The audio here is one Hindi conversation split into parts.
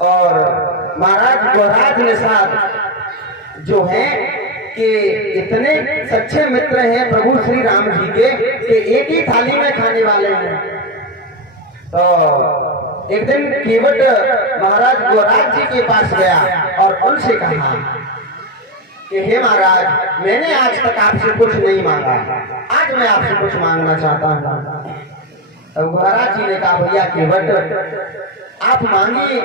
और महाराज गौराज निषाद जो है कि इतने सच्चे मित्र हैं प्रभु श्री राम जी के कि एक ही थाली में खाने वाले हैं। तो एक दिन केवट महाराज गौराज जी के पास गया और उनसे कहा कि हे महाराज, मैंने आज तक आपसे कुछ नहीं मांगा, आज मैं आपसे कुछ मांगना चाहता हूँ। तो गौराज जी ने कहा भैया केवट आप मांगिए,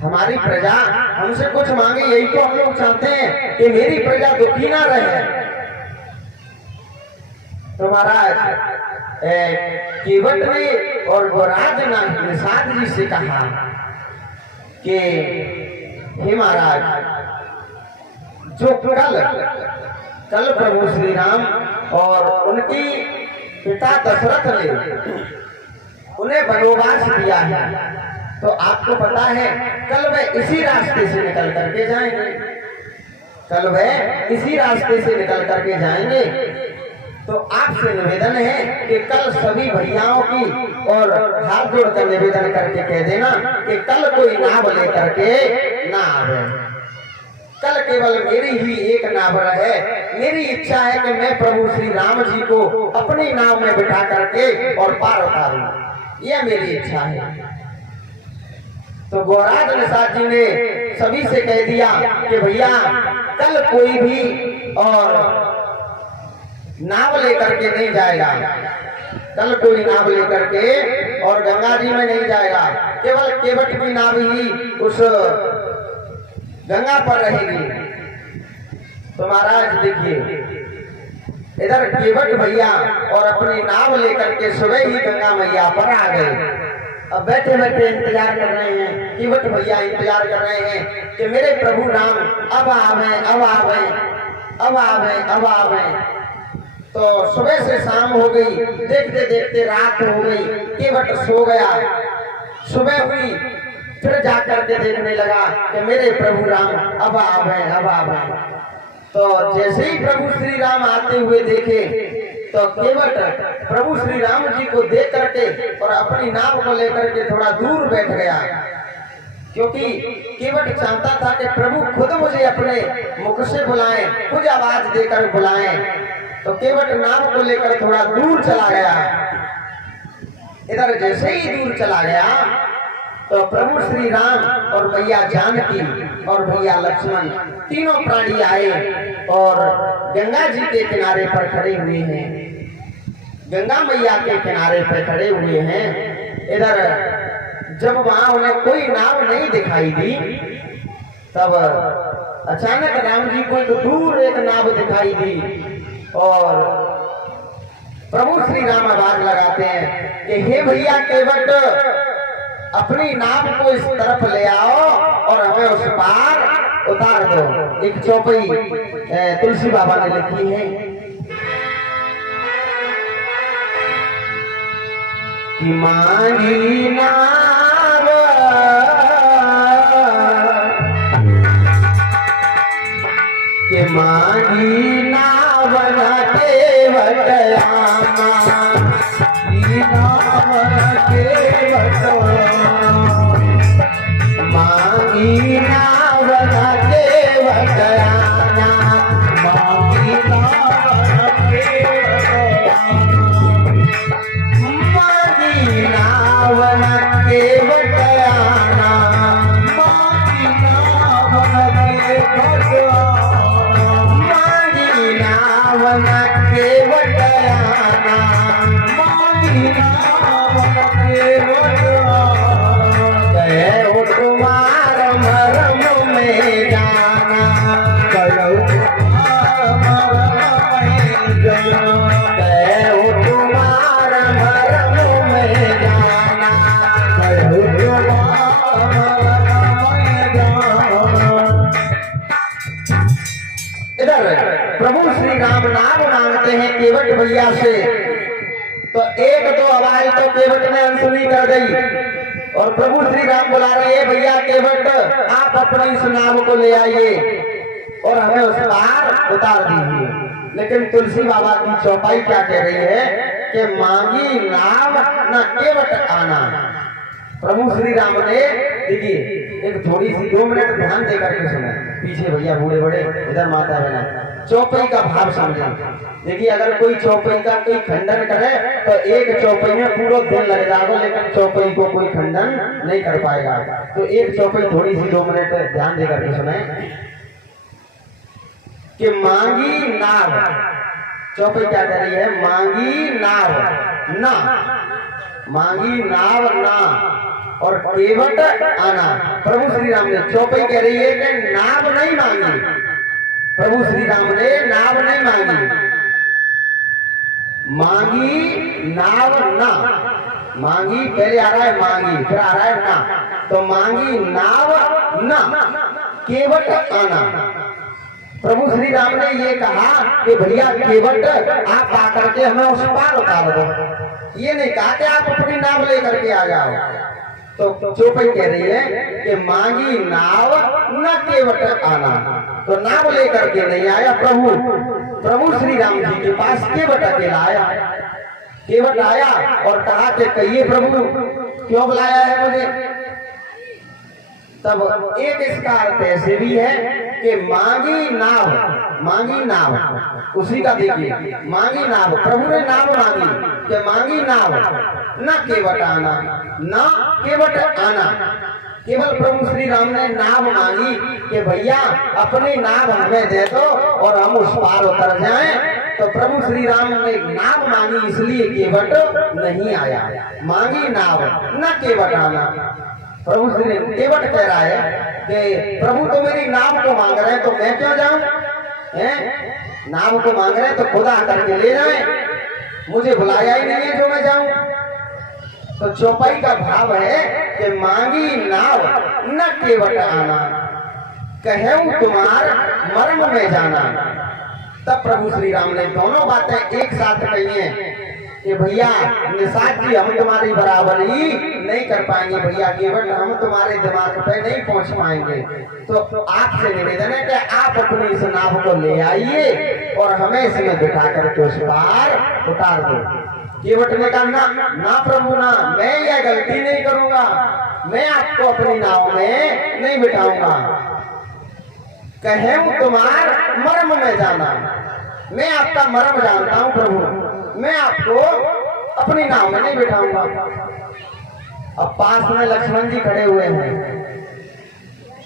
हमारी प्रजा हमसे कुछ मांगे, यही तो हम लोग चाहते हैं कि मेरी प्रजा दुखी ना रहे। तो महाराज केवट ने और गौराज निषाद जी से कहा कि हे महाराज, जो कल प्रभु श्री राम और उनकी पिता दशरथ ने उन्हें वनवास दिया है, तो आपको पता है कल वह इसी रास्ते से निकल करके जाएंगे, कल वह इसी रास्ते से निकल करके जाएंगे। तो आपसे निवेदन है कि कल सभी भैयाओं की और हाथ जोड़कर निवेदन करके कह देना कि कल कोई नाव लेकर के ना आवे, कल केवल मेरी ही एक नाव है। मेरी इच्छा है कि मैं प्रभु श्री राम जी को अपनी नाव में बिठा करके और पार उतारूं, यह मेरी इच्छा है। तो गौराज निषाद जी ने सभी से कह दिया कि भैया कल कोई भी और नाव लेकर के नहीं जाएगा, कल कोई नाव लेकर के और गंगा जी में नहीं जाएगा, केवल केवट की नाव ही उस गंगा पर रहेगी। तो महाराज देखिए, इधर केवट भैया और अपनी नाव लेकर के सुबह ही गंगा मैया पर आ गए। अब बैठे बैठे इंतजार कर रहे हैं, केवट भैया इंतजार कर रहे हैं कि मेरे प्रभु राम अब आवे, अब आवे, अब आवे, अब आवे। तो सुबह से शाम हो गई, देखते देखते रात हो गई, केवट सो गया। सुबह हुई, फिर जाकर के देखने लगा कि मेरे प्रभु राम अब आवे, अब आवे। तो जैसे ही प्रभु श्री राम आते हुए देखे तो केवट प्रभु श्री राम जी को देख करके और अपनी नाव को लेकर के थोड़ा दूर बैठ गया, क्योंकि केवट चाहता था कि प्रभु खुद मुझे अपने मुख से बुलाएं, कुछ आवाज देकर बुलाएं। तो केवट नाव को लेकर थोड़ा दूर चला गया। इधर जैसे ही दूर चला गया तो प्रभु श्री राम और भैया जानकी और भैया लक्ष्मण तीनों प्राणी आए और गंगा जी के किनारे पर खड़े हुए हैं, गंगा मैया के किनारे पर खड़े हुए हैं। इधर जब वहां उन्हें कोई नाव नहीं दिखाई दी, तब अचानक राम जी को तो दूर एक नाव दिखाई दी और प्रभु श्री राम आवाज लगाते हैं कि हे भैया केवट, अपनी नाव को इस तरफ ले आओ और हमें उस पार उतार दो। एक चौपाई तुलसी बाबा ने लिखी है कि मांगी नाव के मांगी नाव केवट आमा, मांगी नाव केवट आना, मांगी नाव केवट आना, मांगी नाव केवट आना, मांगी नाव केवट आना, मांगी नाव केवट आना, मांगी नाव केवट आना। कुमार मरम में जाना, कुमार मरम में जाना, इधर प्रभु श्री राम नाम मांगते हैं केवट भैया से। तो एक दो आवाज तो केवट ने अनसुनी कर दी और प्रभु श्री राम बुला रहे हैं भैया केवट, आप अपनी इस नाव को ले आइए और हमें उस पार उतार दीजिए। लेकिन तुलसी बाबा की चौपाई क्या कह रही है कि मांगी नाव न केवट आना। प्रभु श्री राम ने देखिए एक थोड़ी सी 2 मिनट ध्यान देकर के सुने, पीछे भैया बूढ़े बड़े, इधर माता बहन, चौपाई का भाव समझें। देखिए अगर कोई चौपाई का कोई खंडन करे तो एक चौपाई में पूरा दिन लग जाएगा, लेकिन चौपाई को कोई खंडन नहीं कर पाएगा। तो एक चौपाई थोड़ी सी 2 मिनट ध्यान देकर के सुने कि मांगी नाव, चौपाई क्या कह रही है? मांगी नाव ना, मांगी नाव ना और केवट आना। प्रभु श्री राम ने चौपाई कह रही है कि नाव नहीं मांगी, प्रभु श्री राम ने नाव नहीं मांगी, मांगी नाव ना। मांगी पहले आ रहा है मांगी, फिर आ रहा है ना, तो मांगी नाव ना केवट आना। प्रभु श्री राम ने ये कहा कि भैया केवट आप आकर के हमें उस पार उतार दो, ये नहीं कहा कि आप अपनी नाव लेकर के आ जाओ। तो चौपाई कह रही है कि मांगी नाव न केवट आना, तो नाव लेकर के नहीं आया प्रभु, प्रभु श्री राम जी के पास केवट अकेला आया। केवट आया और कहा कि कहिए प्रभु क्यों बुलाया है मुझे? तब एक इसका अर्थ ऐसे भी है कि मांगी नाव, मांगी नाव उसी का देखिए, मांगी नाव, प्रभु ने नाव मांगी कि मांगी नाव न केवट आना, न केवट आना। केवल प्रभु श्री राम ने नाव मांगी कि भैया अपनी नाव हमें दे दो और हम उस पार उतर जाएं। तो प्रभु श्री राम ने नाव मांगी, इसलिए केवट नहीं आया। मांगी नाव न केवट आना। प्रभु श्री केवट कह रहा है कि प्रभु तो मेरी नाव को मांग रहे हैं, तो मैं क्यों जाऊं? नाव को मांग रहे हैं तो खुदा करके ले जाए, मुझे बुलाया ही नहीं है जो मैं जाऊं। तो चौपाई का भाव है कि मांगी नाव न केवट आना, कहूं तुम्हार मर्म में जाना। तब प्रभु श्री राम ने दोनों बातें एक साथ कही हैं कि भैया निषाद जी हम तुम्हारी बराबरी नहीं कर पाएंगे, भैया केवट हम तुम्हारे दिमाग पे नहीं पहुंच पाएंगे। तो आपसे निवेदन है कि आप अपनी इस नाव को ले आइए और हमें इसमें बिठा करके उस पार उतार दो। केवट ने कहा ना प्रभु ना, मैं यह गलती नहीं करूंगा, मैं आपको अपनी नाव में नहीं बिठाऊंगा। कहूं तुम्हार मर्म में जाना, मैं आपका मर्म जानता हूं प्रभु, मैं आपको अपनी नाव में नहीं बिठाऊंगा। अब पास में लक्ष्मण जी खड़े हुए हैं,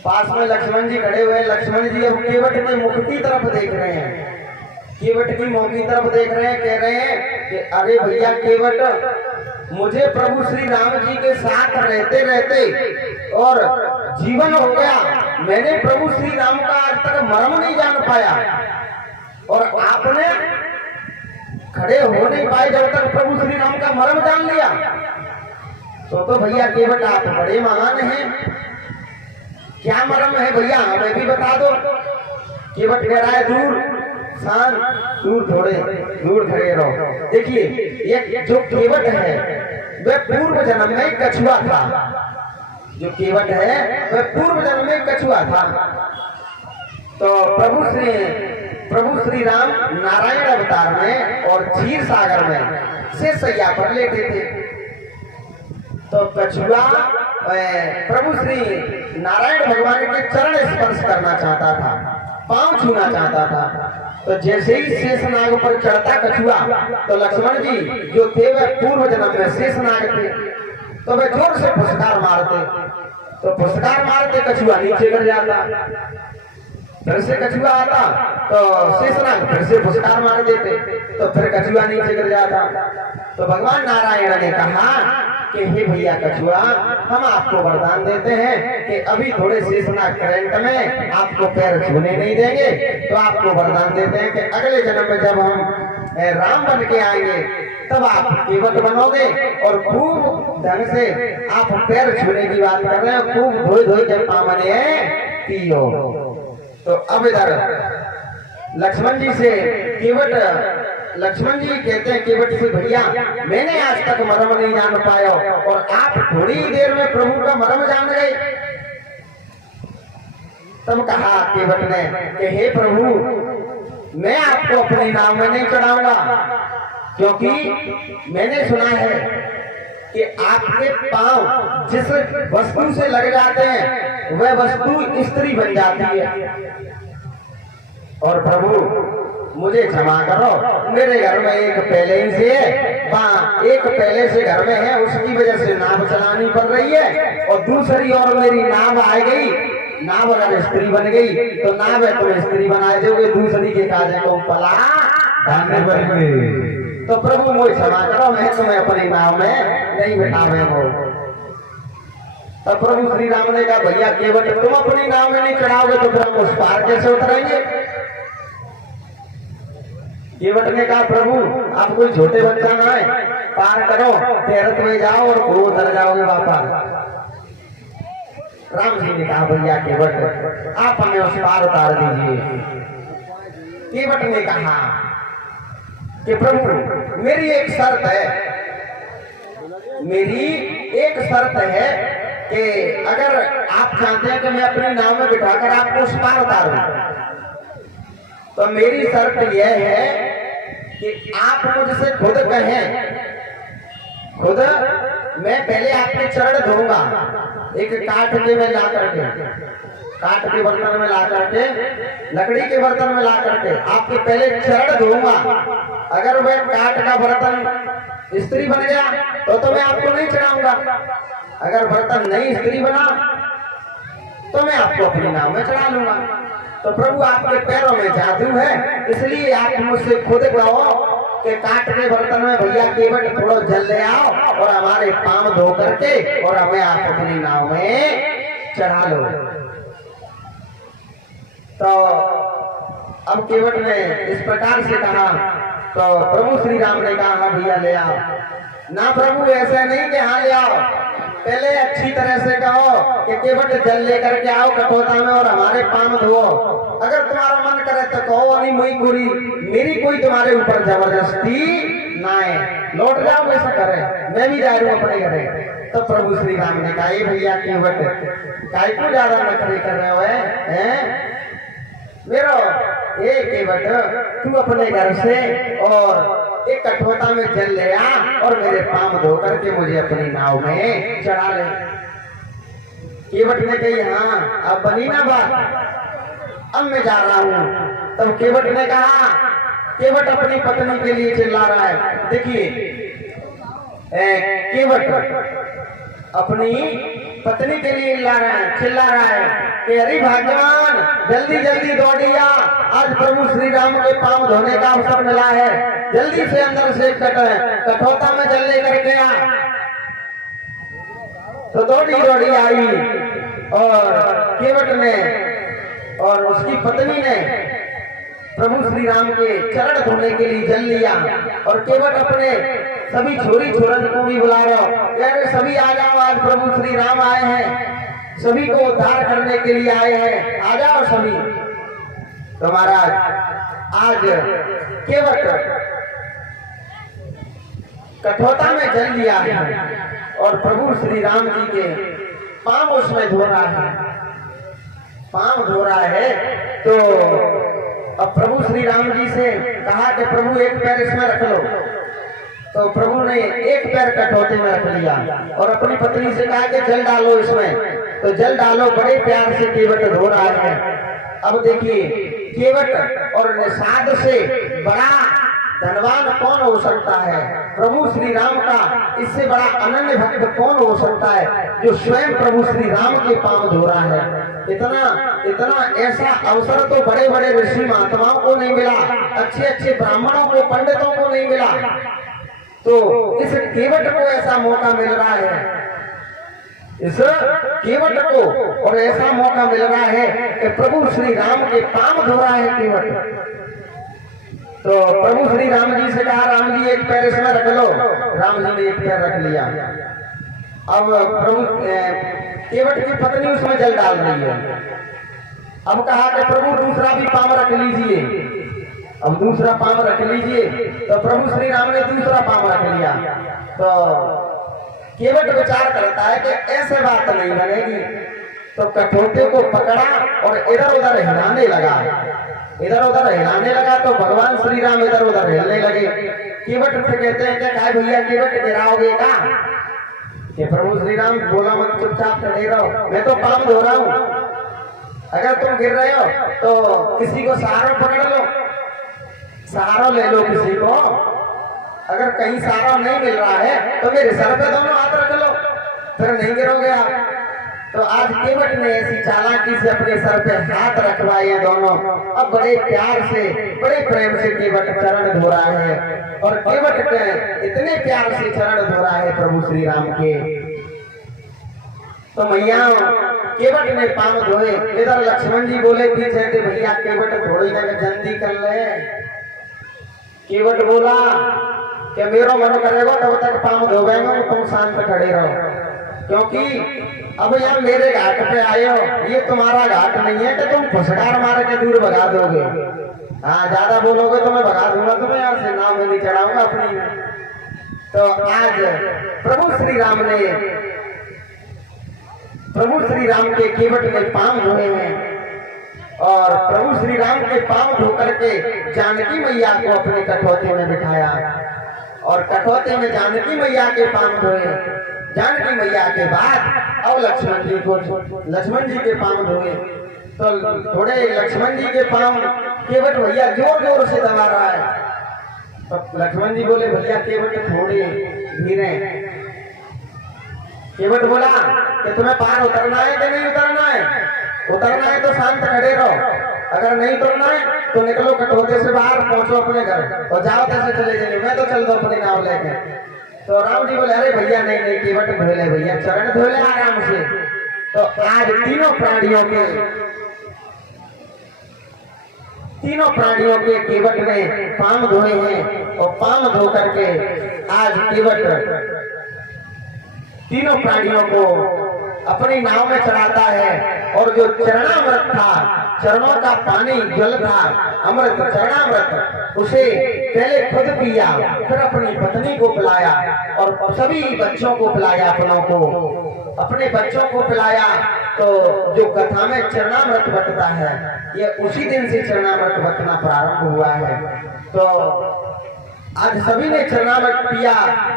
पास में लक्ष्मण जी खड़े हुए हैं। लक्ष्मण जी अब केवट के मुख की तरफ देख रहे हैं, केवट की मुंह की तरफ देख रहे हैं, कह रहे हैं कि अरे भैया केवट, मुझे प्रभु श्री राम जी के साथ रहते रहते और जीवन हो गया, मैंने प्रभु श्री राम का आज तक मर्म नहीं जान पाया, और आपने खड़े हो नहीं पाए जब तक प्रभु श्री राम का मर्म जान लिया। तो भैया केवट आप बड़े महान हैं, क्या मर्म है भैया हमें भी बता दो। केवट कह रहा है दूर शान, दूर थोड़े दूर खड़े रहो। देखिए ये जो केवट है वह पूर्व जन्म में कछुआ था, जो केवट है वह पूर्व जन्म में कछुआ था। तो प्रभु श्री राम नारायण अवतार में और क्षीर सागर में शेषैया पर लेटे थे। तो कछुआ प्रभु श्री नारायण भगवान के चरण स्पर्श करना चाहता था, पांव छूना चाहता था। तो जैसे ही शेषनाग पर चढ़ता कछुआ, तो लक्ष्मण जी जो थे वह पूर्व जन्म में शेषनाग थे, तो वह जोर से फुसकार मारते, तो फुसकार मारते कछुआ नीचे गिर जाता। फिर से कछुआ आता तो शेषनाग फिर से फुसकार मार देते, तो फिर कछुआ नीचे गिर जाता। तो भगवान नारायण ने कहा कि हे भैया कछुआ, हम आपको वरदान देते हैं कि अभी थोड़े शेषनाग करंट में आपको पैर छूने नहीं देंगे। तो आपको वरदान देते हैं कि अगले जन्म में जब हम राम बन के आएंगे तब आप केवट बनोगे और खूब ढंग से आप पैर छूने की बात कर रहे हैं, खूब धोए धोए के पावने पियो। तो अब इधर लक्ष्मण जी से लक्ष्मण जी कहते हैं केवट से, भैया मैंने आज तक मर्म नहीं जान पाया और आप थोड़ी ही देर में प्रभु का मर्म जान गए। तब कहा केवट ने कि हे प्रभु, मैं आपको अपनी नाव में नहीं चढ़ाऊंगा, क्योंकि मैंने सुना है कि आपके पांव जिस वस्तु से लग जाते हैं वह वस्तु स्त्री बन जाती है। और प्रभु मुझे क्षमा करो, मेरे घर में एक पहले ही से है, एक पहले से घर में है, उसकी वजह से नाव चलानी पड़ रही है, और दूसरी और मेरी नाव आ गई। नाव अगर स्त्री बन गई तो नाव है तो स्त्री बना दोगे, दूसरी के काजे को पला ढालने पड़ेंगे। तो प्रभु मुझे क्षमा करो, मैं तुम्हें अपनी नाव में नहीं बिठावे हो। तब प्रभु श्री राम ने कहा भैया केवट तुम अपनी नाव में नहीं चढ़ाओगे तो फिर हम उस पार कैसे उतरेंगे। केवट ने कहा प्रभु आप कोई छोटे बच्चा ना है, पार करो, तीर्थ में जाओ और वो उतर जाओगे वापस। राम जी ने कहा भैया केवट आप हमें उस पार उतार दीजिए। केवट ने कहा कि प्रभु मेरी एक शर्त है, मेरी एक शर्त है कि अगर आप चाहते हैं कि मैं अपनी नाव में बिठाकर आपको उस पार उतारूं, तो मेरी शर्त यह है कि आप मुझसे खुद कहें, खुद मैं पहले आपके चरण धोऊंगा, एक काठ के में ला करके, काठ के बर्तन में ला करके, लकड़ी के बर्तन में ला करके आपके पहले चरण धोऊंगा। अगर वह काठ का बर्तन स्त्री बन गया तो मैं आपको नहीं चढ़ाऊंगा, अगर बर्तन नहीं स्त्री बना तो मैं आपको अपनी नाव में चढ़ा लूंगा। तो प्रभु आपके पैरों में जादू है, इसलिए आप मुझसे खुद कहो कि काट के बर्तन में भैया केवट थोड़ा जल ले आओ और हमारे पांव धो करके और हमें आप अपनी नाव में चढ़ा लो। तो अब केवट ने इस प्रकार से कहा तो प्रभु श्री राम ने कहा हाँ भैया ले आओ। ना प्रभु ऐसे नहीं कि हाँ ले आओ, पहले अच्छी तरह से कहो कि केवट जल लेकर के आओ कटोता में और हमारे पांव धो। अगर तुम्हारा मन करे तो कहो नहीं मेरी कोई तुम्हारे ऊपर जबरदस्ती ना है, लौट जाओ वैसा करे, मैं भी जा रहा हूँ अपने घरे। तो प्रभु श्री राम ने कहा भैया केवट काय को ज्यादा नखरे कर रहे हो हैं मेरो, ए केवट तू अपने घर से और एक कठोता में जल ले आ और मेरे पांव धो करके मुझे अपनी नाव में चढ़ा ले। केवट ने कही हाँ अब बनी ना बात, अब मैं जा रहा हूँ। तब केवट ने कहा, केवट अपनी पत्नी के लिए चिल्ला रहा है। देखिए केवट अपनी पत्नी के लिए चिल्ला रहा है कि अरे भगवान जल्दी जल्दी दौड़िया, आज प्रभु श्री राम के पांव धोने का अवसर मिला है, जल्दी से अंदर से कठोता में जल लेकर गया। तो दौड़ी आई और केवट ने और उसकी पत्नी ने प्रभु श्री राम के चरण धोने के लिए जल लिया। और केवट अपने सभी छोरी छोरन को भी बुला रहा हो, सभी आ जाओ, आज प्रभु श्री राम आए हैं, सभी को उद्धार करने के लिए आए हैं, आ जाओ सभी। तो महाराज आज केवट कठोता में जल लिया है और प्रभु श्री राम जी के पांव उसमें धो रहा है, पांव धो रहा है। तो अब प्रभु श्री राम जी से कहा कि प्रभु एक पैर इसमें रख लो। तो प्रभु ने एक पैर कठौते में रख लिया और अपनी पत्नी से कहा कि जल डालो इसमें। तो जल डालो, बड़े प्यार से केवट धो रहा है। अब देखिए केवट और निषाद से बड़ा धनवान कौन हो सकता है, प्रभु श्री राम का इससे बड़ा अनन्य भक्त कौन हो सकता है जो स्वयं प्रभु श्री राम के पांव धो रहा है। इतना ऐसा अवसर तो बड़े बड़े ऋषि महात्माओं को नहीं मिला, अच्छे अच्छे ब्राह्मणों को, पंडितों को नहीं मिला, तो इस केवट को ऐसा मौका मिल रहा है, इस केवट को और ऐसा मौका मिल रहा है कि प्रभु श्री राम के पांव धो रहा है केवट। तो प्रभु श्री राम जी से कहा राम जी एक पैर इसमें रख लो। राम जी ने एक पैर रख लिया। अब प्रभु केवट की पत्नी उसमें जल डाल रही है। अब कहा कि प्रभु दूसरा भी पांव रख लीजिए। अब दूसरा पांव रख लीजिए। तो प्रभु श्री राम ने दूसरा पांव रख लिया। तो केवट विचार करता है कि ऐसे बात नहीं बनेगी। तो कठोते को पकड़ा और इधर उधर हिलाने लगा। इधर उधर हिलाने लगा तो भगवान श्री राम इधर उधर हिलने लगे। केवट से कहते हैं क्या भैया केवट गिराओगे का? कि प्रभु श्री राम बोला मत, चुपचाप खड़े रहो, मैं तो पाँव धो रहा हूँ। अगर तुम गिर रहे हो तो किसी को सहारा पकड़ लो, सहारा ले लो किसी को। अगर कहीं सहारा नहीं मिल रहा है तो मेरे सर पे दोनों हाथ रख लो, फिर नहीं गिरोगे आप। तो आज केवट ने ऐसी चालाकी से अपने सर पे हाथ रखवाए दोनों। अब बड़े प्यार से, बड़े प्रेम से केवट चरण धो रहा है, और केवट के इतने प्यार से चरण धो रहा है प्रभु श्री राम के। तो मैया केवट ने पांव धोए, इधर लक्ष्मण जी बोले पीछे थे, भैया केवट थोड़ी ना जल्दी कर ले। केवट बोला कि मेरो मन करेगा तब तक पांव धोवेगा, तुम शांत खड़े रहो, क्योंकि अब यहाँ मेरे घाट पे आए हो, ये तुम्हारा घाट नहीं है कि तुम फुसकार मार के दूर भगा दोगे। हाँ, ज्यादा बोलोगे तो मैं भगा दूंगा तुम्हें यहाँ से, नाव में नहीं चढ़ाऊंगा अपनी। तो आज प्रभु श्री राम के केवट ने पांव धोए हैं, और प्रभु श्री राम के पांव धो करके जानकी मैया को अपने कठौते में बिठाया, और कठौते में जानकी मैया के पांव धोए। जानकी मैया के बाद अब लक्ष्मण जी के पांव धोए। तो थोड़े लक्ष्मण जी के पांव केवट भैया जोर जोर से दबा रहा है। तो लक्ष्मण जी बोले भैया केवट थोड़े धीरे। केवट बोला कि तुम्हें पार उतरना है कि नहीं उतरना है? उतरना है तो शांत खड़े रहो, अगर नहीं उतरना है तो निकलो कटोते से बाहर, पहुंचो अपने घर और जाओ, कैसे चले जाइए, मैं तो चल दो अपनी नाव लेके। तो राम जी बोले अरे भैया नहीं नहीं, केवट धोले भैया, चरण धोले आराम से। तो आज तीनों प्राणियों के केवट ने पांव धोए हैं, और पांव धो करके आज केवट तीनों प्राणियों को अपनी नाव में चढ़ाता है। और जो चरणामृत था, चरणों का पानी जल था, अमृत चरणामृत, उसे पहले खुद पिया, फिर अपनी पत्नी को पिलाया, और सभी बच्चों को पिलाया, अपने बच्चों को पिलाया। तो जो कथा में चरणामृत बटता है, ये उसी दिन से चरणामृत बटना प्रारंभ हुआ है। तो आज सभी ने चरणामृत पिया,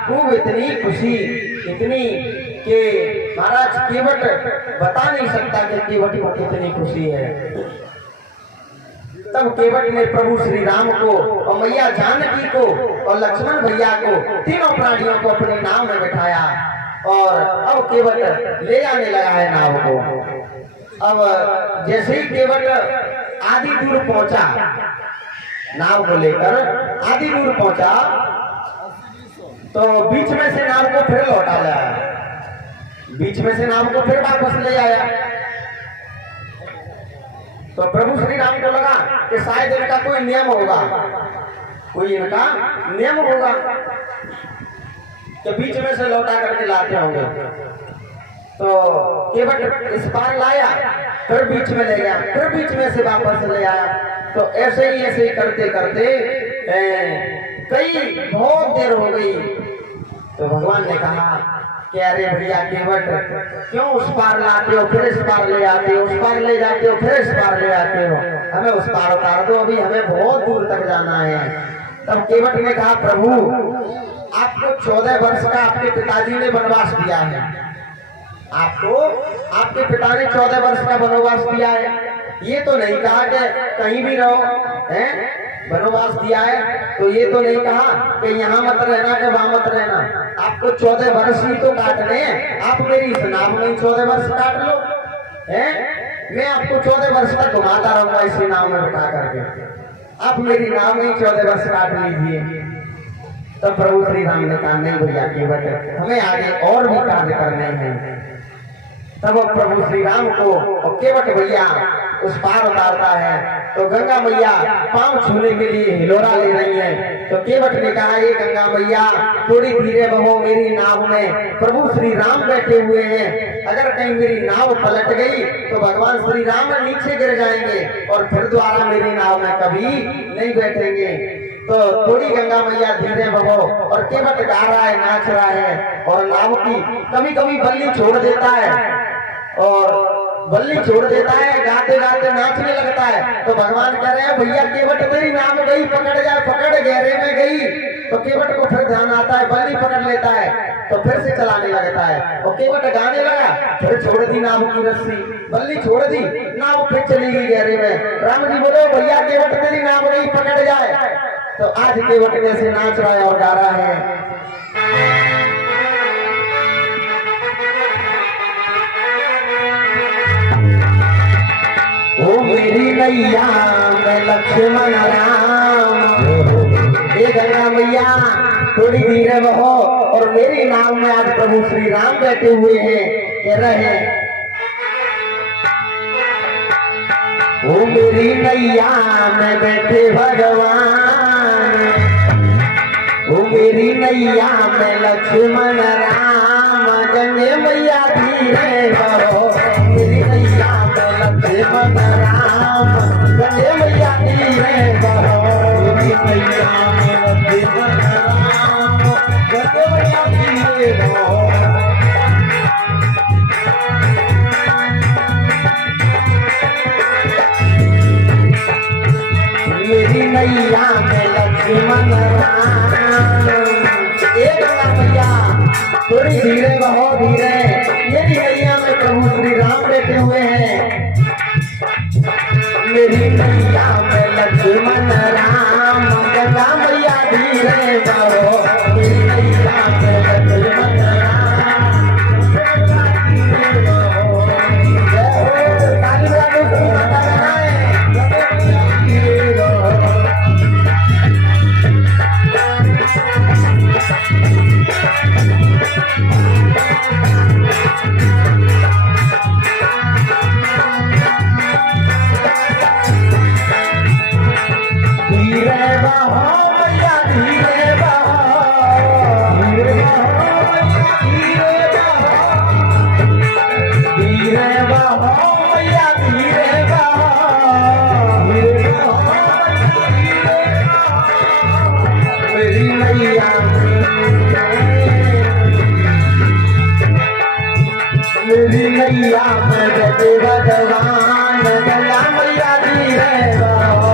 खूब इतनी खुशी, इतनी कि महाराज केवट बता नहीं सकता कि केवट को कितनी खुशी है। तब केवट ने प्रभु श्री राम को और मैया जानकी को और लक्ष्मण भैया को, तीनों प्राणियों को अपनी नाव में बिठाया, और अब केवट ले जाने लगा है नाव को। अब जैसे ही केवट आधी दूर पहुंचा, नाव को लेकर आधी दूर पहुंचा, तो बीच में से नाव को फिर लौटा लाया, बीच में से नाव को फिर वापस ले आया। तो प्रभु श्री राम को लगा कि शायद इनका कोई नियम होगा, कोई इनका नियम होगा कि बीच में से लौटा करके लाते होंगे। तो केवट इस पार लाया, फिर बीच में ले गया, फिर बीच में से वापस ले आया। तो ऐसे ही करते करते कई बहुत देर हो गई। तो भगवान ने कहा कि अरे भैया केवट, क्यों उस पार लाते हो, फिर इस पार ले आते हो, उस पार ले जाते हो, फिर इस पार ले आते हो, हमें उस पार उतार दो, अभी हमें बहुत दूर तक जाना है। तब केवट ने कहा प्रभु, आपको 14 वर्ष का आपके पिताजी ने वनवास दिया है, आपको आपके पिता ने 14 वर्ष का वनवास दिया है। ये तो नहीं कहा कि कहीं भी रहो, हैं? वनवास दिया है तो ये तो नहीं कहा कि यहाँ मत रहना कि वहां मत रहना। आपको 14 वर्ष ही तो काटने हैं, आप मेरी इस नाव में 14 वर्ष काट लो, हैं? मैं आपको 14 वर्ष तक घुमाता रहूंगा इसी नाव में बिठा करके, आप मेरी नाव में 14 वर्ष काट लीजिए। तब प्रभु श्री राम ने कहा नहीं भैया केवट, हमें आगे और भी कार्य करने हैं। तब प्रभु श्री राम को और केवट भैया उस पार उतारता है। तो गंगा मैया पांव छूने के लिए हिलोरा ले रही है। तो केवट ने कहा ये गंगा मैया थोड़ी धीरे बहो, मेरी नाव में प्रभु श्री राम बैठे हुए हैं, अगर कहीं मेरी नाव पलट गई तो भगवान श्री राम नीचे गिर जाएंगे और फिर दोबारा मेरी नाव में कभी नहीं बैठेंगे। तो थोड़ी गंगा मैया धीरे बहो, और केवट गा रहा है, नाच रहा है, और नाव की कभी कभी बल्ली छोड़ देता है, और बल्ली छोड़ देता है, गाते गाते नाचने लगता है। तो भगवान कह रहे हैं भैया केवट तेरी नाव गई, पकड़ जा, पकड़, गहरे में गई। तो केवट को फिर ध्यान आता है, बल्ली पकड़ लेता है, तो फिर से चलाने लगता है और केवट गाने लगा, फिर छोड़ दी नाव की रस्सी, बल्ली छोड़ दी, नाव फिर चली गई गहरे में। राम जी बोले भैया केवट तेरी नाव नहीं पकड़ जाए। तो आज केवट कैसे नाच रहा है और गा रहा है। ओ मेरी नैया मैं लक्ष्मण राम, ये गंगा मैया थोड़ी धीरे बहो और मेरी नाव में आज प्रभु श्री राम बैठे हुए हैं, कह रहे हैं ओ मेरी नैया में बैठे भगवान, ओ मेरी नैया में लक्ष्मण राम, गंगे मैया धीरे बहो मेरी नैया में लक्ष्मण राम, गंगे मैया धीरे बहो मेरी नैया में लक्ष्मण राम, गंगे मैया धीरे बहो। मेरी नैया में लक्ष्मण राम, एक गंगा मैया थोड़ी धीरे बहो धीरे, मेरी नैया में प्रभु श्री राम बैठे हुए हैं। मेरी नैया में लक्ष्मण राम, गंगा मैया धीरे बहो मेरी नैया में लक्ष्मण राम, मेरी नैया में बैठे भगवान, गंगा मैया धीरे बहो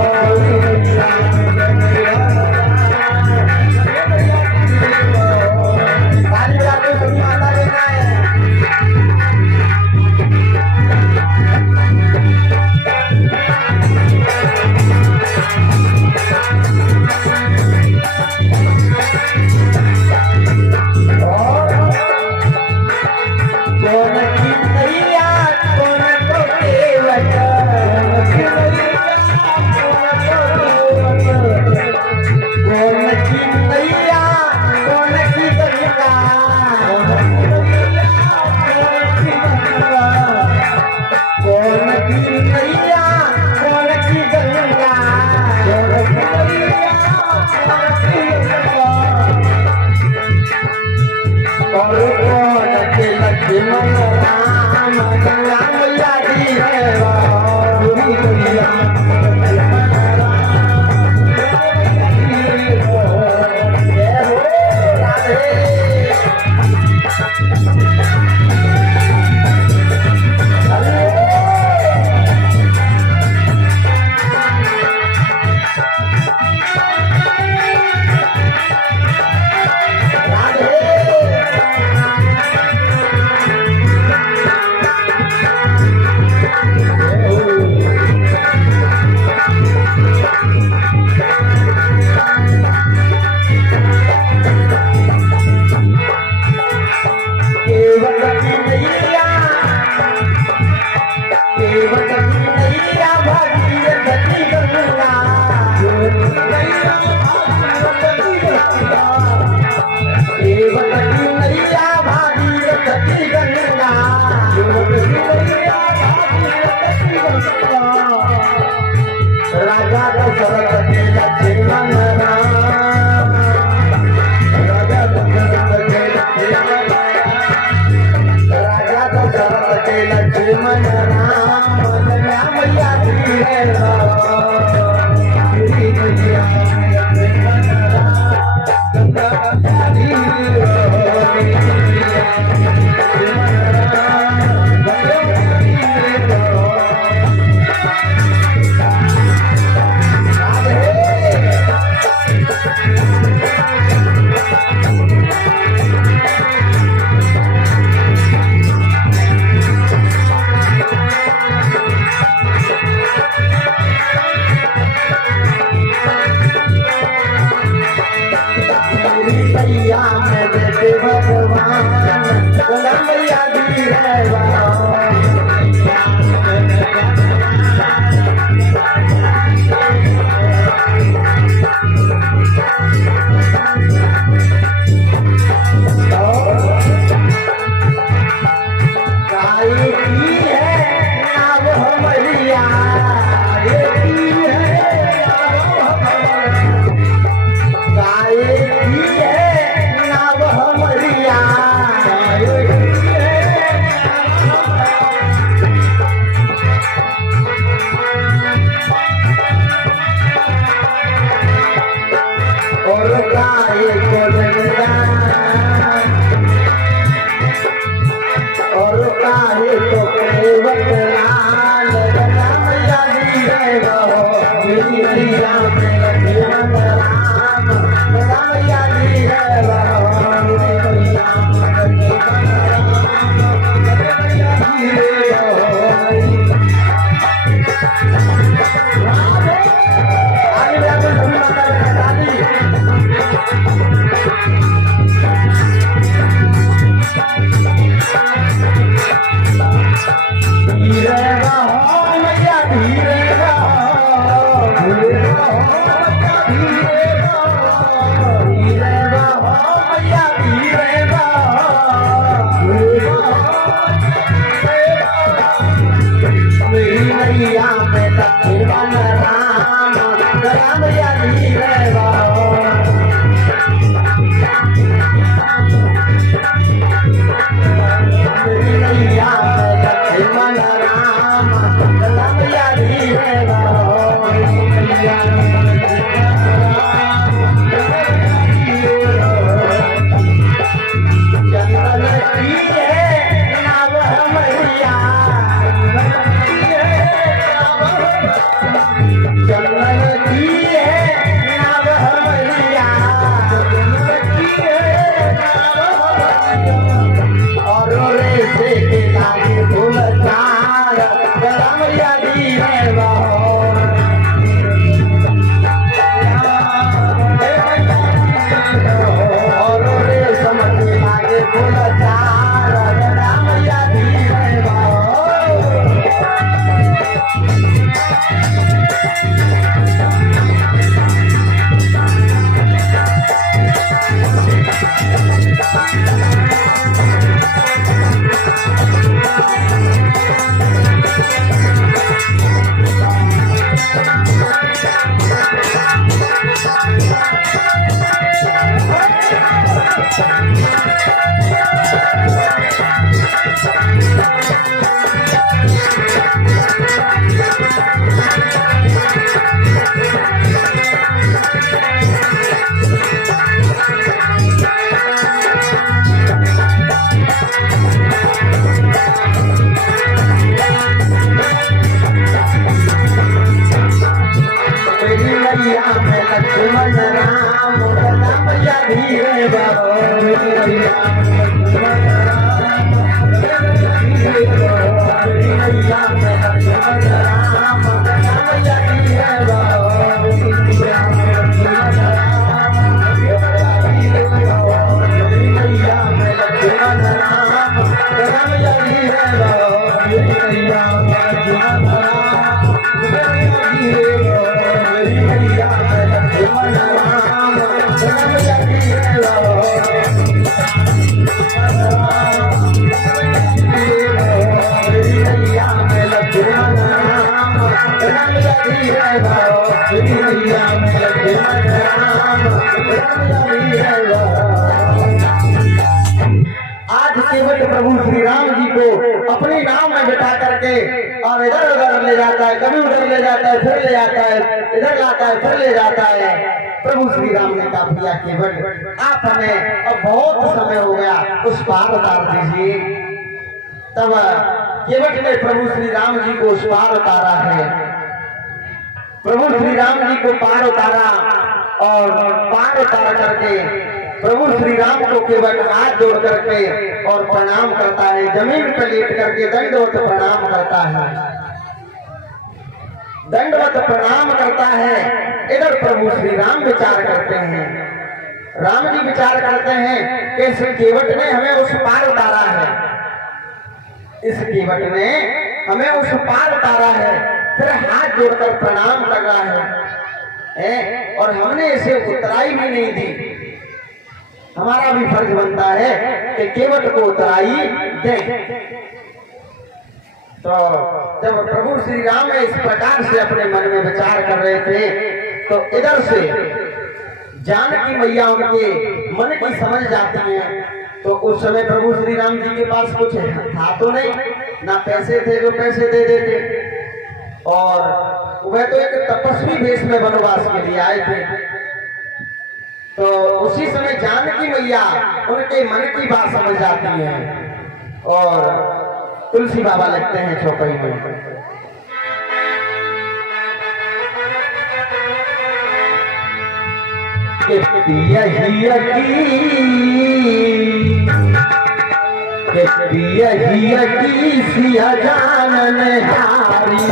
राजा दशरथ के लक्ष्मण राम, राजा दशरथ के लक्ष्मण राम, गंगा मैया धीरे बहो मेरी नैया में लक्ष्मण राम, गंगा मैया धीरे बहो मेरी नैया में लक्ष्मण राम, गंगा मैया धीरे बहो। आज केवट प्रभु श्री राम जी को अपने नाम में बिठा करके और इधर उधर ले जाता है, कभी उधर ले जाता है, फिर ले जाता है, इधर लाता है, फिर ले जाता है। प्रभु श्री राम ने कहा भैया केवट आप हमें अब बहुत समय हो गया उस पार उतार दीजिए। तब केवट ने प्रभु श्री राम जी को उस पार उतारा है। प्रभु श्री राम जी को पार उतारा और पार उतार करके प्रभु श्री राम को केवट हाथ जोड़ करके और प्रणाम करता है, जमीन पर लेट करके दंडवत प्रणाम करता है, दंडवत प्रणाम करता है। इधर प्रभु श्री राम विचार करते हैं, राम जी विचार करते हैं कि इस केवट ने हमें उस पार उतारा है, इस केवट ने हमें उस पार उतारा है, फिर हाथ जोड़कर प्रणाम कर रहा है और हमने इसे उतराई भी नहीं दी। हमारा भी फर्ज बनता है कि केवट को उतराई दे। तो जब प्रभु श्री राम इस प्रकार से अपने मन में विचार कर रहे थे तो इधर से जानकी मैया उनके मन की समझ जाती हैं। तो उस समय प्रभु श्री राम जी के पास कुछ था तो नहीं, ना पैसे थे जो पैसे दे देते, और वह तो एक तपस्वी वेश में वनवास के लिए आए थे। तो उसी समय जानकी मैया उनके मन की बात समझ जाती है और तुलसी बाबा लगते हैं चौपाई में। पिया की सिया जानन हारी,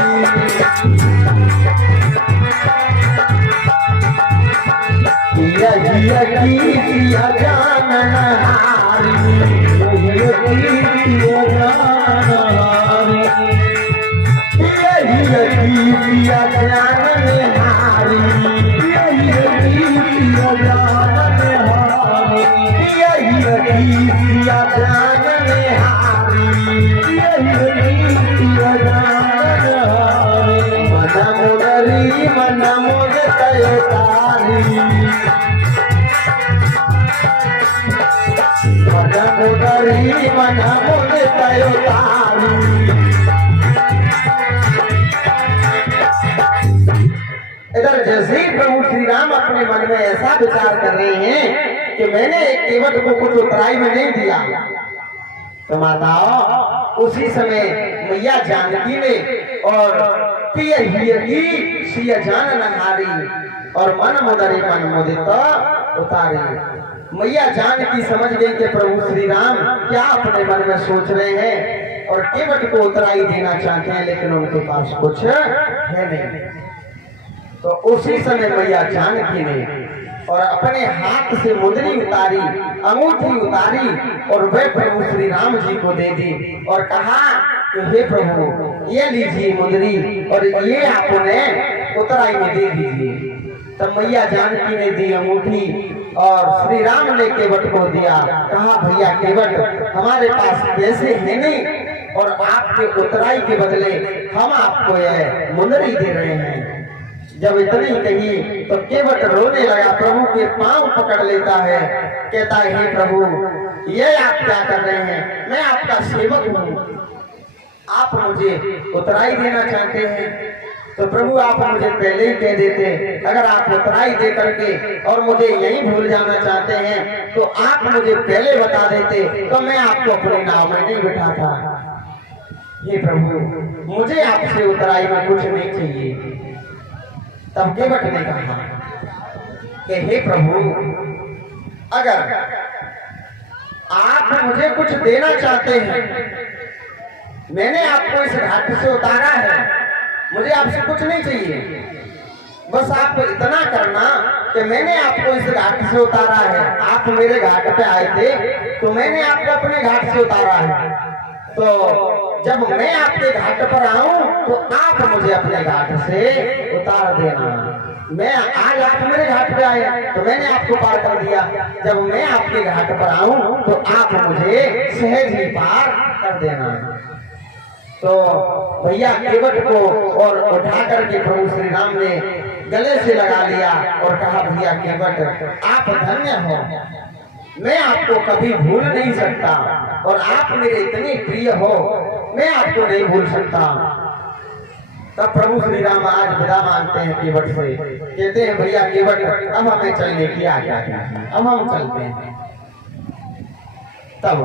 पिया की सिया जानन हारी, पिया की सिया जानन हारी, पिया की सिया जानन हारी, मुदरी मन मुद तयो तारी। इधर जैसे ही प्रभु श्री राम अपने मन में ऐसा विचार कर रहे हैं कि मैंने एक केवट को कुछ उतराई में नहीं दिया, तो माताओं उसी समय मैया जानकी ने और पिय हियगी सिय जान नहारी और मन मुदरी मन मुदित उतारी। मैया जानकी समझ गई कि प्रभु श्री राम क्या अपने मन में सोच रहे हैं और केवट को उतराई देना चाहते हैं, लेकिन उनके पास कुछ है नहीं। तो उसी समय मैया जानकी ने और अपने हाथ से मुद्री उतारी, अंगूठी उतारी और वह प्रभु श्री राम जी को दे दी और कहा कि हे प्रभु ये लीजिए मुद्री और ये आपने उतराई में दे दीजिए। तब मैया जानकी ने दी अंगूठी और श्री राम ने केवट को दिया। कहा भैया केवट हमारे पास पैसे है नहीं और आपके उतराई के बदले हम आपको यह मुंदरी दे रहे हैं। जब इतनी कही तो केवट रोने लगा, प्रभु के पांव पकड़ लेता है, कहता है हे प्रभु ये आप क्या कर रहे हैं, मैं आपका सेवक हूँ, आप मुझे उतराई देना चाहते हैं तो प्रभु आप मुझे पहले ही कह देते, अगर आप उतराई दे करके और मुझे यही भूल जाना चाहते हैं तो आप मुझे पहले बता देते तो मैं आपको अपने नाव में नहीं बिठाता। हे प्रभु मुझे आपसे उतराई में कुछ नहीं चाहिए। तब केवट ने कहा कि हे प्रभु अगर आप मुझे कुछ देना चाहते हैं, मैंने आपको इस घाट से उतारा है, मुझे आपसे कुछ नहीं चाहिए, बस आप इतना करना कि मैंने आपको इस घाट से उतारा है, आप मेरे घाट पे आए थे तो मैंने आपको अपने घाट से उतारा है, तो जब मैं आपके घाट पर आऊं तो आप मुझे अपने घाट से उतार देना। मैं आज आप मेरे घाट पे आए तो मैंने आपको पार कर दिया, जब मैं आपके घाट पर आऊं तो आप मुझे सहज ही पार कर देना। तो भैया केवट को और उठा करके प्रभु श्री राम ने गले से लगा लिया और कहा भैया केवट आप धन्य हो, मैं आपको कभी भूल नहीं सकता और आप मेरे इतने प्रिय हो, मैं आपको नहीं भूल सकता। तब प्रभु श्री राम आज विदा मांगते हैं केवट से, कहते हैं भैया केवट अब हमें चलने की आज्ञा कीजिए, अब हम चलते हैं। तब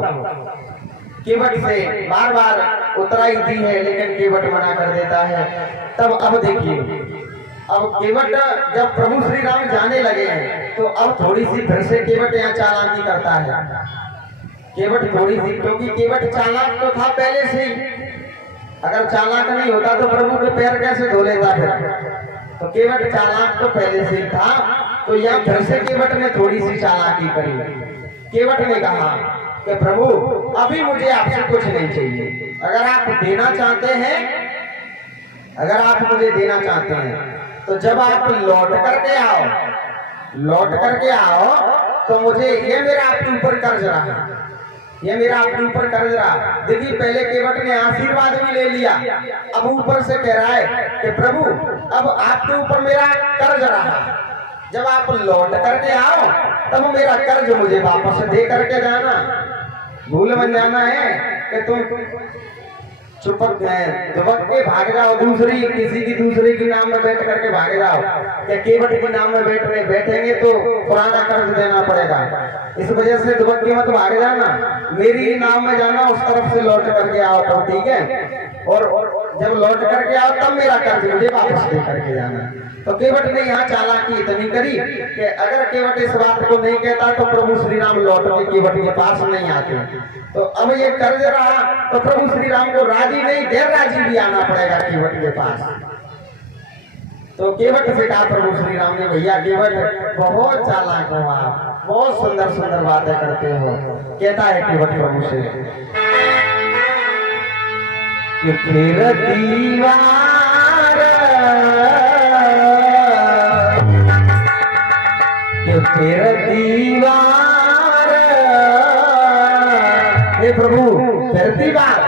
केवट से बार बार उतराई दी है लेकिन केवट मना कर देता है। तब अब देखिए, अब केवट जब प्रभु श्री राम जाने लगे हैं तो अब थोड़ी सी फिर से केवट यहाँ चालाकी करता है। केवट थोड़ी सी, क्योंकि केवट चालाक तो था पहले से ही, अगर चालाक नहीं होता तो प्रभु के पैर कैसे धो लेता फिर, तो केवट चालाक तो पहले से ही था। तो यहाँ फिर से केवट ने थोड़ी सी चालाकी करी। केवट ने कहा कि प्रभु अभी मुझे आपसे कुछ नहीं चाहिए, अगर आप देना चाहते हैं, अगर आप मुझे देना चाहते हैं तो जब आप लौट करके आओ तो मुझे, ये मेरा आपके ऊपर कर्ज रहा, ये मेरा आपके ऊपर कर्ज रहा। देखिए पहले केवट ने आशीर्वाद भी ले लिया, अब ऊपर से कह रहा है कि प्रभु अब आपके ऊपर मेरा कर्ज रहा, जब आप लौट करके आओ तब मेरा कर्ज मुझे वापस दे करके जाना। भूल मत जाना है कि तुम चुप दुबक के भाग जाओ, दूसरी किसी की दूसरे के नाम में बैठ करके भाग जाओ। क्या केवट के नाम में बैठेंगे तो पुराना कर्ज देना पड़ेगा, इस वजह से दुबक के मत भाग जाना, मेरी नाम में जाना, उस तरफ से लौट करके आओ तो ठीक है, और जब लौट करके आओ तब मेरा कर्ज मुझे वापस दे करके जाना। तो केवट ने यहाँ चालाकी इतनी करी कि अगर केवट इस बात को नहीं कहता तो प्रभु श्री राम लौट के केवट के पास नहीं आते। तो अब ये कर्ज रहा तो प्रभु श्री राम को राजी नहीं, गैर राजी भी आना पड़ेगा केवट के पास। तो केवट से कहा प्रभु श्री राम ने, भैया केवट बहुत चालाक हो आप, बहुत सुंदर सुंदर बातें करते हो। कहता है केवट प्रभु से कि फिर दीवार, कि फिर दीवार, हे प्रभु फिर दीवार,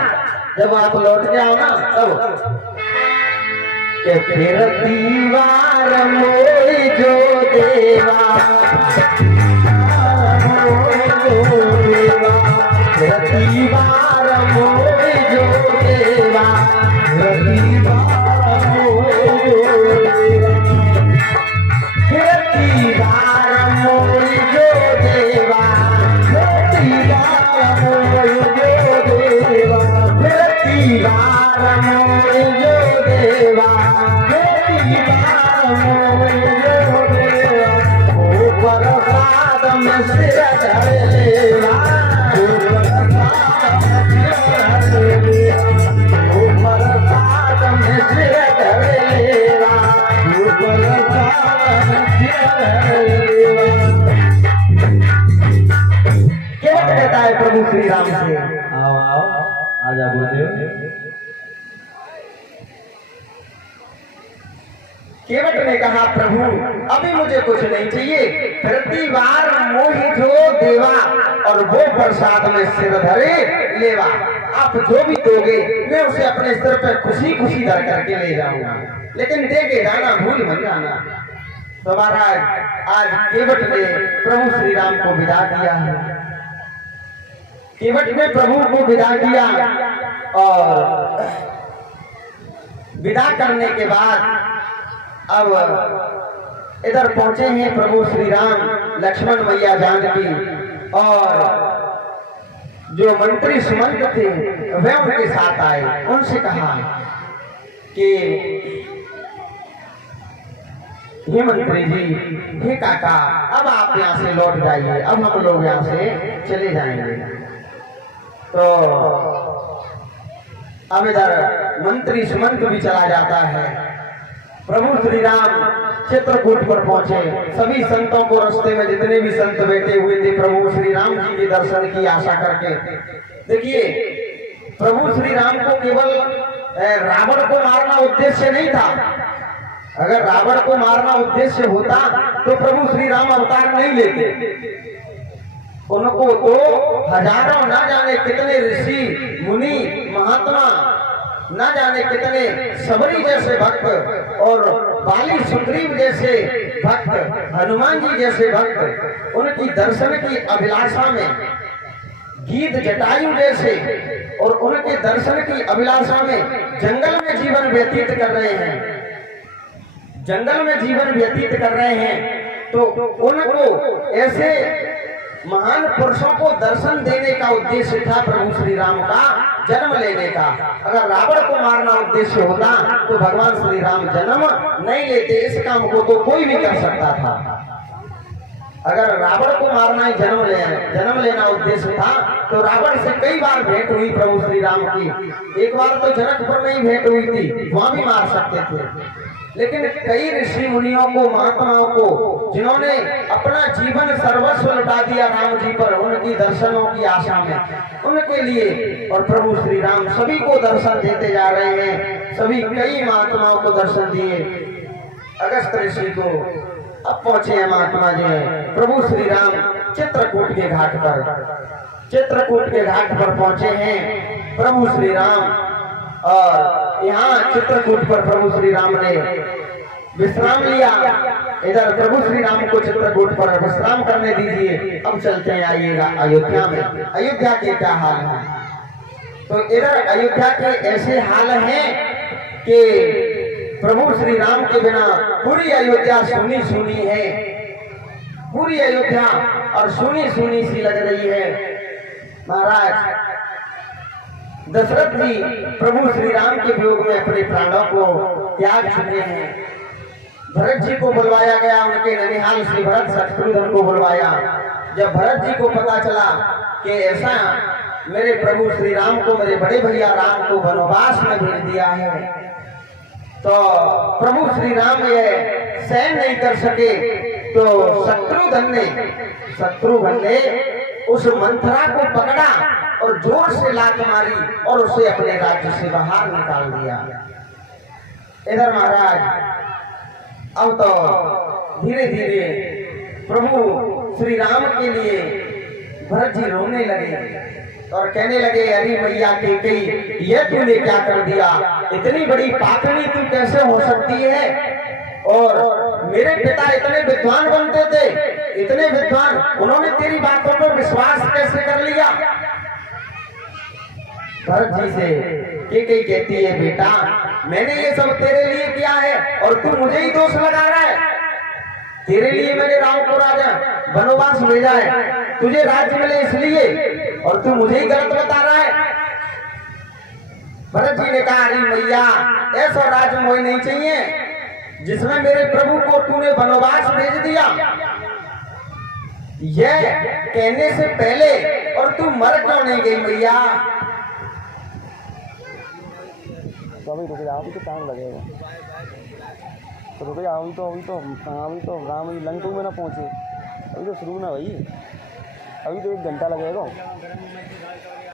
जब आप लौट के आओ ना तब के फिर दीवार मोई जो देवा फिर दीवार मोई जो देवा फिर दीवार मोई जो देवा कहता है प्रभु श्री राम से, आओ आओ आजा गुरुदेव। केवट ने कहा प्रभु अभी मुझे कुछ नहीं चाहिए, प्रतिवार मोहि जो देवा और वो प्रसाद में सिर धरे लेवा। आप जो भी दोगे मैं उसे अपने सिर पर खुशी खुशी धर करके ले जाऊंगा, लेकिन दे के जाना, भूल मत जाना। तो महाराज आज केवट ने प्रभु श्री राम को विदा किया है। केवट ने प्रभु को विदा किया और विदा करने के बाद अब इधर पहुंचे हैं प्रभु श्री राम, लक्ष्मण मैया जानकी और जो मंत्री सुमंत थे वे उनके साथ आए। उनसे कहा कि हे मंत्री जी, हे काका, अब आप यहाँ से लौट जाइए, अब हम लोग यहाँ से चले जाएंगे। तो अब इधर मंत्री सुमंत भी चला जाता है। प्रभु श्री राम चित्रकूट पर पहुंचे। सभी संतों को रास्ते में जितने भी संत बैठे हुए थे प्रभु श्री राम जी के दर्शन की आशा करके। देखिए प्रभु श्री राम को केवल रावण को मारना उद्देश्य नहीं था। अगर रावण को मारना उद्देश्य होता तो प्रभु श्री राम अवतार नहीं लेते। उनको तो हजारों ना जाने कितने ऋषि मुनि महात्मा, ना जाने कितने सबरी जैसे भक्त और बाली सुग्रीव जैसे भक्त, हनुमान जी जैसे भक्त, उनकी दर्शन की अभिलाषा में, गीत जटायु जैसे और उनके दर्शन की अभिलाषा में जंगल में जीवन व्यतीत कर रहे हैं, जंगल में जीवन व्यतीत कर रहे हैं। तो उनको ऐसे महान पुरुषों को दर्शन देने का उद्देश्य था प्रभु श्री राम का जन्म लेने का। अगर रावण को मारना उद्देश्य होता तो भगवान श्री राम जन्म नहीं लेते। इस काम को तो कोई भी कर सकता था। अगर रावण को मारना ही जन्म लेना उद्देश्य था तो रावण से कई बार भेंट हुई प्रभु श्री राम की। एक बार तो जनकपुर में ही भेंट हुई थी, वहां भी मार सकते थे। लेकिन कई ऋषि मुनियों को, महात्माओं को, जिन्होंने अपना जीवन सर्वस्व लुटा दिया राम जी पर उनकी दर्शनों की आशा में, उनके लिए और प्रभु श्री राम सभी को दर्शन देते जा रहे हैं। सभी कई महात्माओं को दर्शन दिए। अगस्त ऋषि को अब पहुंचे हैं महात्मा जी प्रभु श्री राम चित्रकूट के घाट पर। चित्रकूट के घाट पर पहुंचे हैं प्रभु श्री राम और यहाँ चित्रकूट पर प्रभु श्री राम ने विश्राम लिया। इधर प्रभु श्री राम को चित्रकूट पर विश्राम करने दीजिए। अब चलते हैं, आइएगा अयोध्या में। अयोध्या के क्या हाल है? तो इधर अयोध्या के ऐसे हाल हैं कि प्रभु श्री राम के बिना पूरी अयोध्या सुनी सुनी है। पूरी अयोध्या और सुनी सुनी सी लग रही है। महाराज दशरथ जी प्रभु श्री राम के वियोग में अपने प्राणों को त्याग चुके हैं। भरत जी को बुलवाया गया, उनके ननिहाल से भरत शत्रुघ्न को बुलवाया। जब भरत जी को पता चला कि ऐसा मेरे प्रभु श्री राम को, मेरे बड़े भैया राम को वनवास में भेज दिया है, तो प्रभु श्री राम ये सहन नहीं कर सके। तो शत्रुघ्न ने उस मंथरा को पकड़ा और जोर से लात मारी और उसे अपने राज्य से बाहर निकाल दिया। इधर महाराज अब तो धीरे धीरे प्रभु श्री राम के लिए भरत जी रोने लगे और कहने लगे, अरे मैया कैकेयी, ये तूने क्या कर दिया? इतनी बड़ी पापनी तू कैसे हो सकती है? और मेरे पिता इतने विद्वान बनते थे, इतने विद्वान, उन्होंने तेरी बातों पर विश्वास कैसे कर लिया? भरत जी से कैकेयी कहती है, बेटा मैंने ये सब तेरे लिए किया है और तू मुझे ही दोष लगा रहा है। तेरे लिए मैंने राम को राजा वनवास भेजा है, तुझे राज्य मिले इसलिए, और तू मुझे ही गलत बता रहा है। भरत जी ने कहा, अरे मैया ऐसा राज्य मुझे नहीं चाहिए जिसमें मेरे प्रभु को तूने वनवास भेज दिया। यह कहने से पहले और तू मर क्यों नहीं गई मैया? तो अभी रुक जाओ, अभी तो टाइम लगेगा, तो रुक जाओ, अभी तो राम लंका में ना पहुँचे, अभी तो शुरू ना भाई, अभी तो 1 घंटा लगेगा।